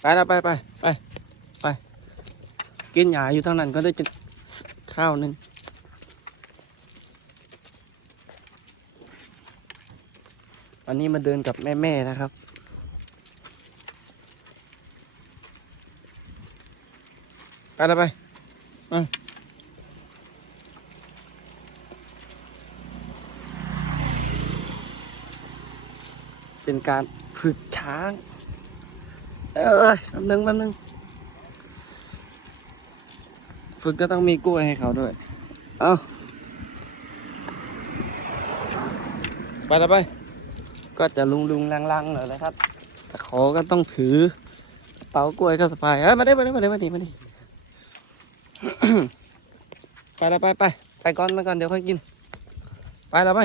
ไปแล้วไปไปไปไป กินหยาอยู่เท่านั้นก็ได้จะข้าวหนึงวันนี้มาเดินกับแม่ๆนะครับไปแล้วไปไปเป็นการฝึกช้าง เอ้ยแป๊บนึงแป๊บนึง ฝึกก็ต้องมีกล้วยให้เขาด้วย เอาไปแล้วไป ก็จะลุงลุงลังลังๆหน่อยนะครับ แต่ขอก็ต้องถือกระเป๋ากล้วยก็สบายเอ้ยมาได้มาได้มาได้มาด้มาได้ไปแล้วไปไปไปก่อนไปก่อนเดี๋ยวค่อยกิน ไปแล้วไป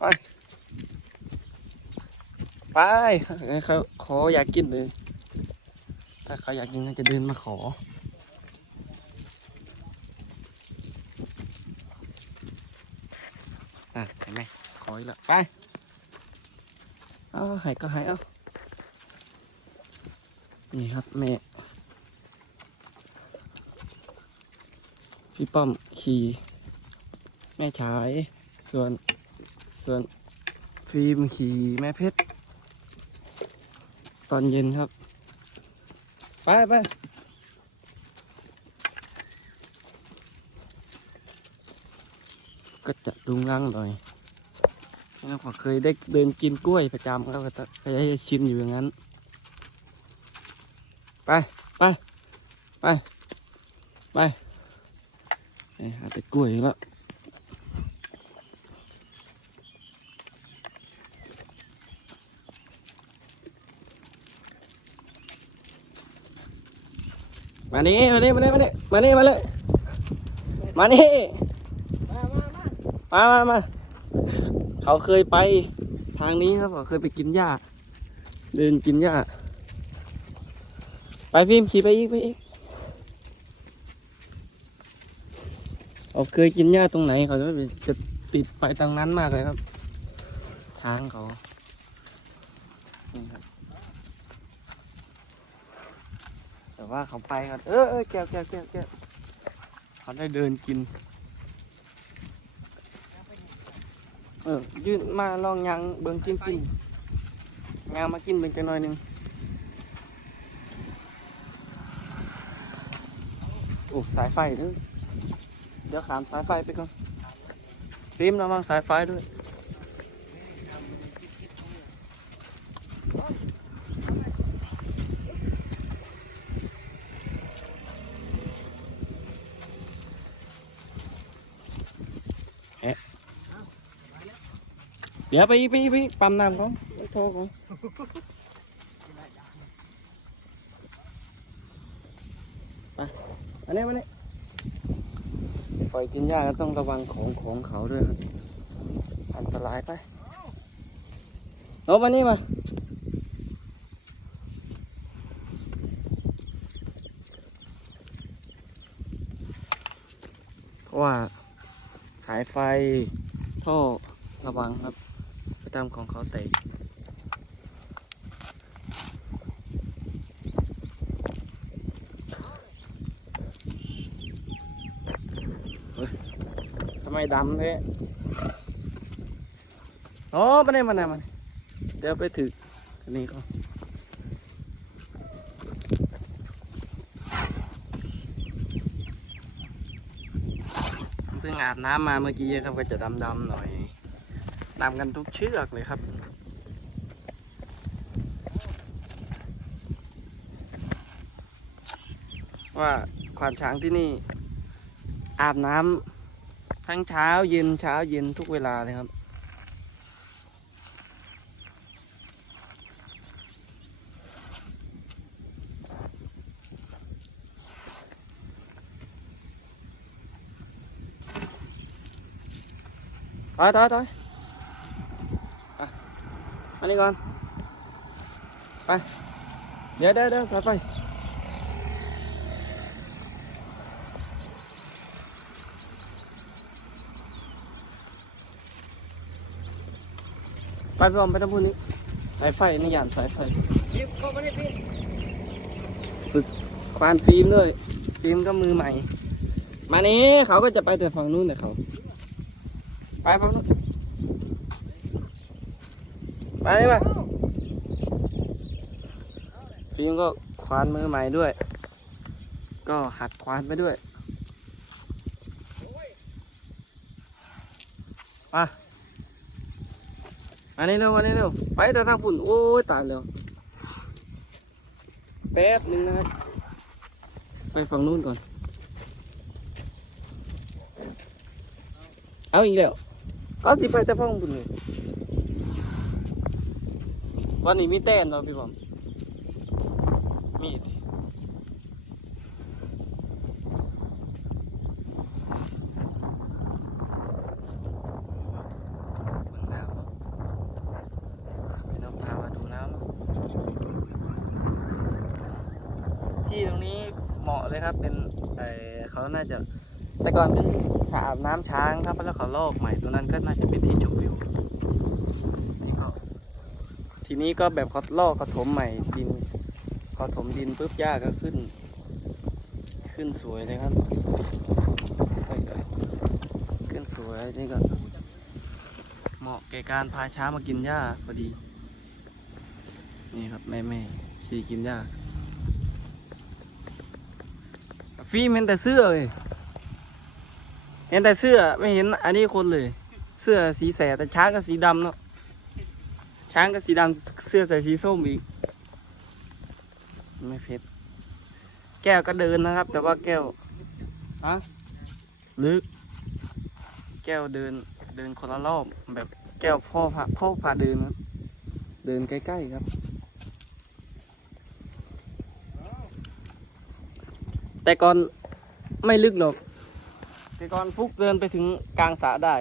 ไป ไปเขาขออยากกินเลย ถ้าเขาอยากกินก็จะเดินมาขอ อะเห็นไหมขออีกแล้วไปเอาหายก็หายเอานี่ครับแม่พี่ป้อมขี่แม่ฉาย ส่วนส่วนฟิล์มขี่แม่เพชร ตอนเย็นครับ ไปไปก็จะลุงลังหน่อยแล้วผมเคยได้เดินกินกล้วยประจำครับก็จะชินอยู่อย่างนั้น ไปไปไปไปไปหาแต่กล้วยแล้ว มานี่มานี่มานี่มานี่มานี่มาเลยมานี่มามามามาเขาเคยไปทางนี้ครับเขาเคยไปกินหญ้าเดินกินหญ้าไปฟิล์มขี่ไปอีกไปอีกเขาเคยกินหญ้าตรงไหนเขาจะจะติดไปตรงนั้นมากเลยครับ ช้างเขานี่ครับ แต่ว่าเขาไปกันเออเออแก้วแก้วแก้วแก้วเขาได้เดินกิน เออยืนมาลองยางเบิ่งกินกินยางมากินเบิ่งจังหน่อยหนึ่งโอ้สายไฟเด้อเดี๋ยวขามสายไฟไปก่อนฟิล์มระวังสายไฟด้วย เดี๋ยวไปอีกไปอีกไปอีกปั๊มน้ำก่อนไปโทรก่อนไปอันนี้มานี่ปล่อยกินหญ้าก็ต้องระวังของของเขาด้วยครับอันตรายไปโน้มานี่มาเพราะว่าสายไฟท่อระวังครับไป ตามของเขาเตะเฮ้ยทำไมดำเลยโอ้มาเนี่ยมาเนี่ยมาเนี่ยเดี๋ยวไปถืออันนี้ก่อนเพิ่งอาบน้ำมาเมื่อกี้ครับก็จะดำๆหน่อย นำกันทุกเชือกเลยครับ ว่าควานช้างที่นี่ อาบน้ำทั้งเช้าเย็นเช้าเย็นทุกเวลาเลยครับถอยถอยถอยไป อันนี้ก่อน ไป เดี๋ยวเดี๋ยวเดี๋ยวสายไฟไปพี่บอมไปทางพูดนี้สายไฟนี่ยานสายไฟรีบเข้ามานี่พี่ฝึกควานฟิล์มด้วยฟิล์มก็มือใหม่ มานี้เขาก็จะไปแต่ฝั่งนู้นแต่เขา ไปฝั่งนู้น ไปนี่มาฟิล์มก็ควานมือใหม่ด้วย ก็หัดควานไปด้วยมามานี่เร็วมานี่เร็วไปแต่ทางฝุ่นโอ้ยตายแล้วแป๊บนึงนะครับ ไปฝั่งนู้นก่อน เอาอีกแล้วก็สิไปแต่ฝั่งบุญเลย วันนี้มีแต้นเหรอพี่บอมมีดิเบิ่งน้ำเนาะพี่น้องพามาดูน้ำเนาะที่ตรงนี้เหมาะเลยครับเป็นเขาน่าจะแต่ก่อนเป็นสระอาบน้ำช้างครับแล้วเขาลอกใหม่ตรงนั้นก็น่าจะเป็นที่ชมวิว ทีนี้ก็แบบเขาลอกเขาถมใหม่ดินเขาถมดินปุ๊บหญ้าก็ขึ้น ขึ้นสวยเลยครับขึ้นสวยนี่ก็เหมาะแก่การพาช้ามากินหญ้าพอดี นี่ครับแม่แม่ชีกินหญ้าฟิมเห็นแต่เสื้อเลยเห็นแต่เสื้อไม่เห็นอันนี้คนเลย เสื้อสีแสดแต่ช้างก็สีดำเนาะ ช้างก็สีดำเสื้อใส่สีส้มอีก ไม่เผ็ด แก้วก็เดินนะครับ แต่ว่าแก้วฮะลึก แก้วเดิน เดินคนละรอบแบบแก้วพ่อพาพ่อพาเดินครับ เดินใกล้ๆครับ แต่ก่อนไม่ลึกหรอก แต่ก่อนฟุกเดินไปถึงกลางสระได้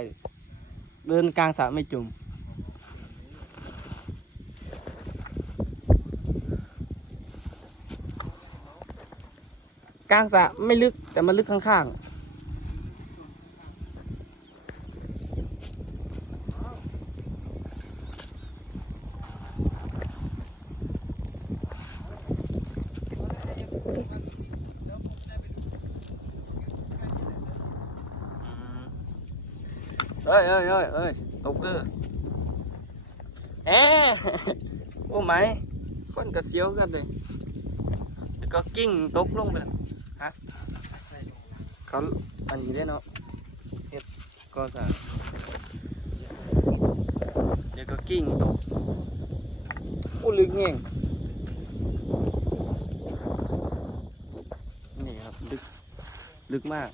เดินกลางสระไม่จุ่ม กลางสระไม่ลึกแต่มันลึกข้างๆเอ้ยเอ้ยเอ้ยเอ้ยตกเด้อเอ๊ะโอ้ไหมคนกระเสียวกันเลยแล้วก็กิ้งตกลงไปแล้ว ฮะเขาอันนี้ได้เนาะเฮ็ดก็จะเดี๋ยวก็กิ้งตกโอ้ลึกเงี้ยนี่ครับลึกลึกมาก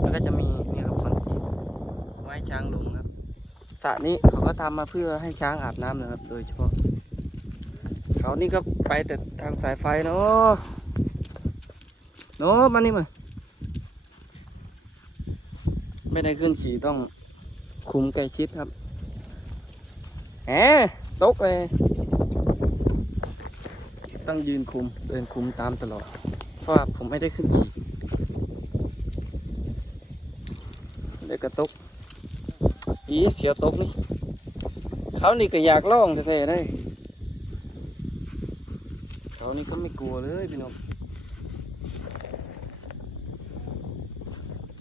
แล้วก็จะมีนี่ครับคอนกรีตไว้ช้างลงครับสระนี้เขาก็ทำมาเพื่อให้ช้างอาบน้ำนะครับ โดยเฉพาะเขานี่ก็ไปแต่ทางสายไฟเนาะ โน้มานี่มา ไม่ได้ขึ้นขี่ต้องคุมใกล้ชิดครับแหมตกเลย ต้องยืนคุม เดินคุมตามตลอด เพราะว่าผมไม่ได้ขึ้นขี่เดี๋ยวก็ตกอีเสียวตกนี่เขานี่ก็อยากล่องแท้ๆเลยเขานี่ก็ไม่กลัวเลยพี่น้อง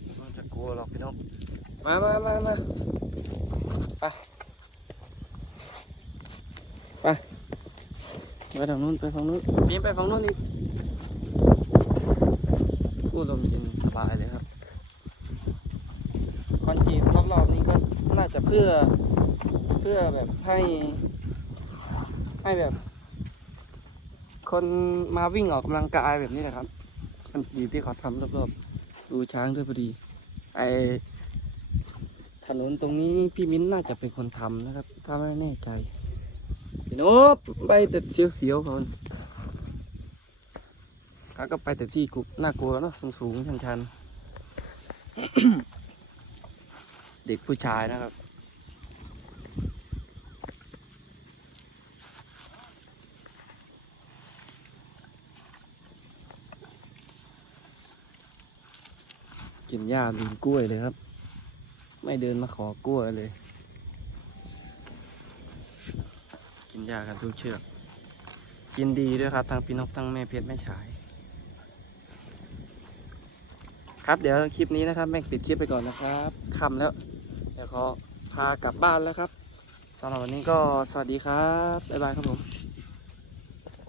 ไมันจะกลั วหรอกพี่น้อง มามามามาไป ไป ไปทางนู้นไปฝั่งนู้นปีนไปฝั่งนู้นอีกกู้ลมเย็นสบายเลยครับ คอนกรีตรอบๆนี้ก็น่าจะเพื่อ เพื่อแบบให้ ให้แบบ คนมาวิ่งออกกำลังกายแบบนี้แหละครับมันดีที่เขาทำรอบๆ ดูช้างด้วยพอดี ไอถนนตรงนี้พี่มิ้นน่าจะเป็นคนทำนะครับ ถ้าไม่แน่ใจพี่โนบไปแต่เสียวๆเขาเขาก็ไปแต่ที่กุน่ากลัวเนาะสูงๆชันๆ เด็กผู้ชายนะครับ กินหญ้าลืมกล้วยเลยครับ ไม่เดินมาขอกล้วยเลย กินหญ้ากันทุกเชือก กินดีด้วยครับ ทั้งพี่นกทั้งแม่เพชรแม่ฉาย ครับเดี๋ยวคลิปนี้นะครับแม่ปิดคลิปไปก่อนนะครับค่ำแล้ว เดี๋ยวขอพากลับบ้านแล้วครับสำหรับวันนี้ก็สวัสดีครับ บ๊ายบายครับผม